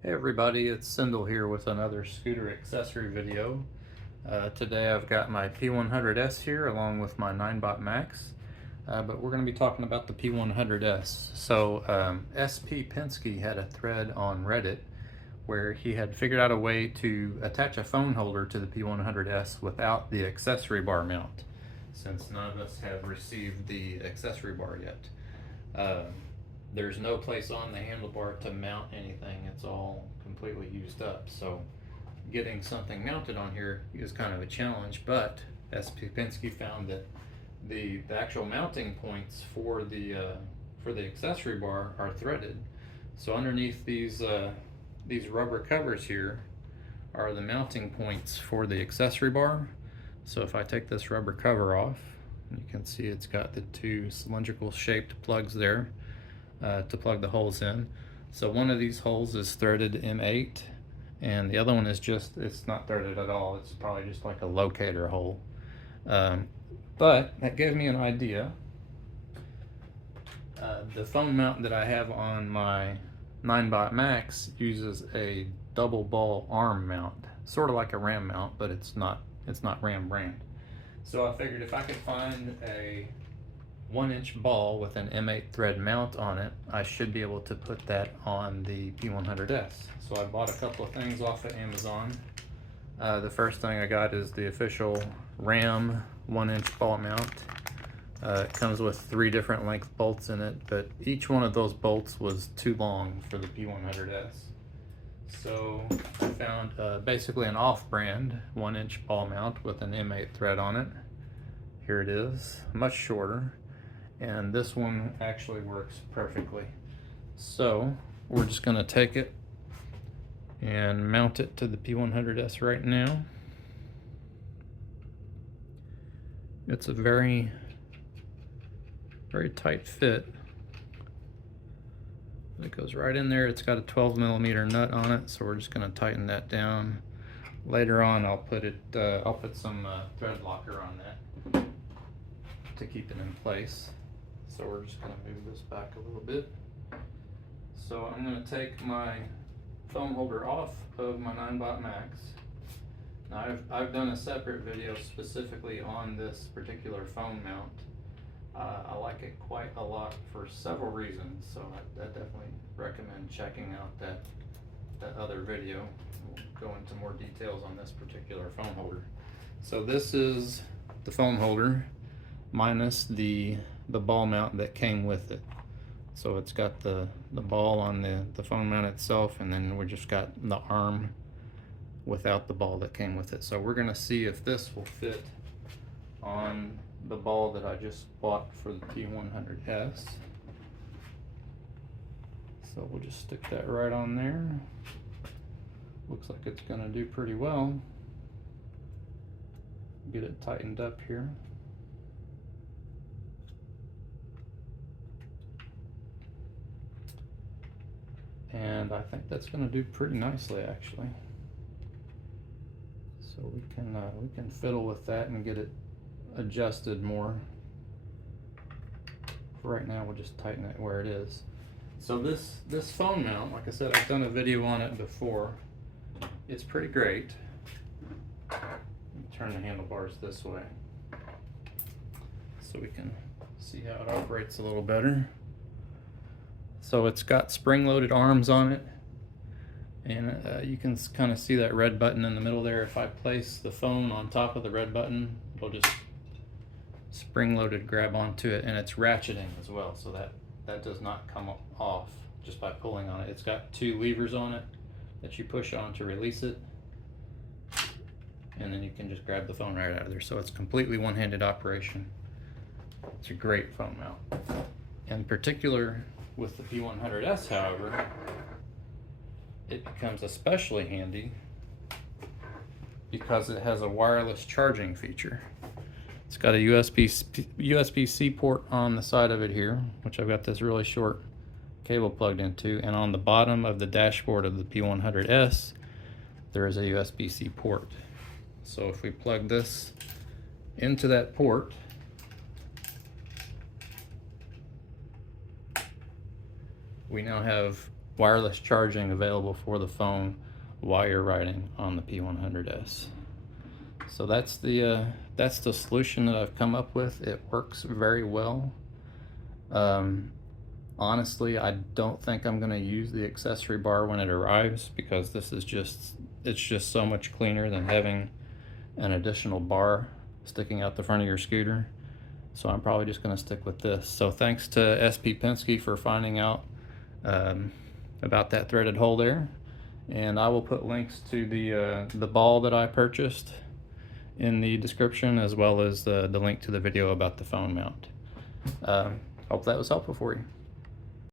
Hey everybody, it's Sindel here with another scooter accessory video. Today I've got my P100S here along with my 9-bot Max, but we're going to be talking about the P100S. So SP Penske had a thread on Reddit where he had figured out a way to attach a phone holder to the P100S without the accessory bar mount, since none of us have received the accessory bar yet. There's no place on the handlebar to mount anything. It's all completely used up. So getting something mounted on here is kind of a challenge, but SP Penske found that the actual mounting points for the accessory bar are threaded. So underneath these rubber covers here are the mounting points for the accessory bar. So if I take this rubber cover off, you can see it's got the two cylindrical shaped plugs there to plug the holes in. So one of these holes is threaded M8 and the other one is it's not threaded at all. It's probably just like a locator hole. But that gave me an idea. The phone mount that I have on my 9-bot Max uses a double ball arm mount, sort of like a Ram mount, but it's not Ram brand. So I figured if I could find a 1-inch ball with an M8 thread mount on it, I should be able to put that on the P100S. So I bought a couple of things off of Amazon. The first thing I got is the official Ram 1-inch ball mount. It comes with 3 different length bolts in it, but each one of those bolts was too long for the P100S. So I found basically an off-brand 1-inch ball mount with an M8 thread on it. Here it is, much shorter. And this one actually works perfectly. So we're just going to take it and mount it to the P100S right now. It's a very tight fit. It goes right in there. It's got a 12mm nut on it, so we're just going to tighten that down. Later on I'll put some thread locker on that to keep it in place. So we're just going to move this back a little bit. So I'm going to take my phone holder off of my 9-bot Max. Now I've done a separate video specifically on this particular phone mount. I like it quite a lot for several reasons, so I definitely recommend checking out that other video. We'll go into more details on this particular phone holder. So this is the phone holder minus the ball mount that came with it. So it's got the ball on the phone mount itself, and then we just got the arm without the ball that came with it. So we're gonna see if this will fit on the ball that I just bought for the P100S. So we'll just stick that right on there. Looks like it's gonna do pretty well. Get it tightened up here. And I think that's going to do pretty nicely, actually. So we can fiddle with that and get it adjusted more. For right now, we'll just tighten it where it is. So this phone mount, like I said, I've done a video on it before. It's pretty great. Turn the handlebars this way so we can see how it operates a little better. So it's got spring-loaded arms on it, and you can kind of see that red button in the middle there. If I place the phone on top of the red button, it'll just spring-loaded grab onto it, and it's ratcheting as well, so that does not come off just by pulling on it. It's got 2 levers on it that you push on to release it, and then you can just grab the phone right out of there. So it's completely one-handed operation. It's a great phone mount. In particular, with the P100S, however, it becomes especially handy because it has a wireless charging feature. It's got a USB-C port on the side of it here, which I've got this really short cable plugged into, and on the bottom of the dashboard of the P100S, there is a USB-C port. So if we plug this into that port, we now have wireless charging available for the phone while you're riding on the P100S. So that's the solution that I've come up with. It works very well. Honestly, I don't think I'm going to use the accessory bar when it arrives, because this is it's just so much cleaner than having an additional bar sticking out the front of your scooter. So I'm probably just going to stick with this. So thanks to SP Penske for finding out about that threaded hole there, and I will put links to the ball that I purchased in the description, as well as the link to the video about the phone mount. Hope that was helpful for you.